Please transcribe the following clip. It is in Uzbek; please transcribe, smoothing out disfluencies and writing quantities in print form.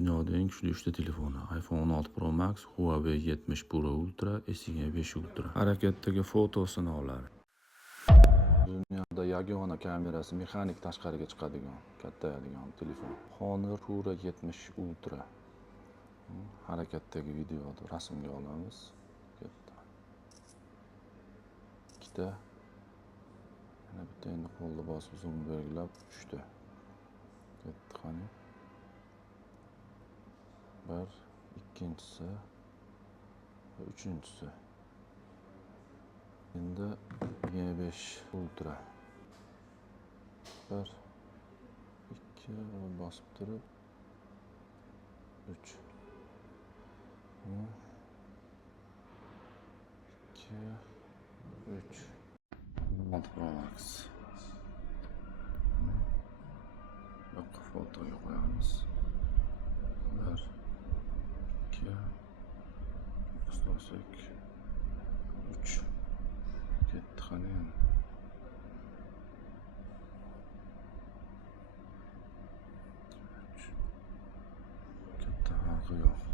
Dunyoda eng kuchli 3 ta telefoni: iPhone 16 Pro Max, Huawei 70 Pro Ultra, S25 Ultra. Harakatdagi foto sinovlari. Dunyoda yagona kamerasi mexanik tashqariga chiqadigan, kattayadigan telefon. Honor Pura 70 Ultra. Harakatdagi videoni rasmga olamiz. Katta. Ikkita. Yana bitta endi qo'lda bosib zoom belgilab 3 ta. Katta qani. Bir, ikkinchisi va uchinchisi. Endi 25 Ultra. 1, 2 bosib turib 3. 2, 3. 16 Pro Max. Yoqqa fotoga qo'yamiz. 1, 2, bossak 3. Ketdi qani endi. Katta farqi yo'q.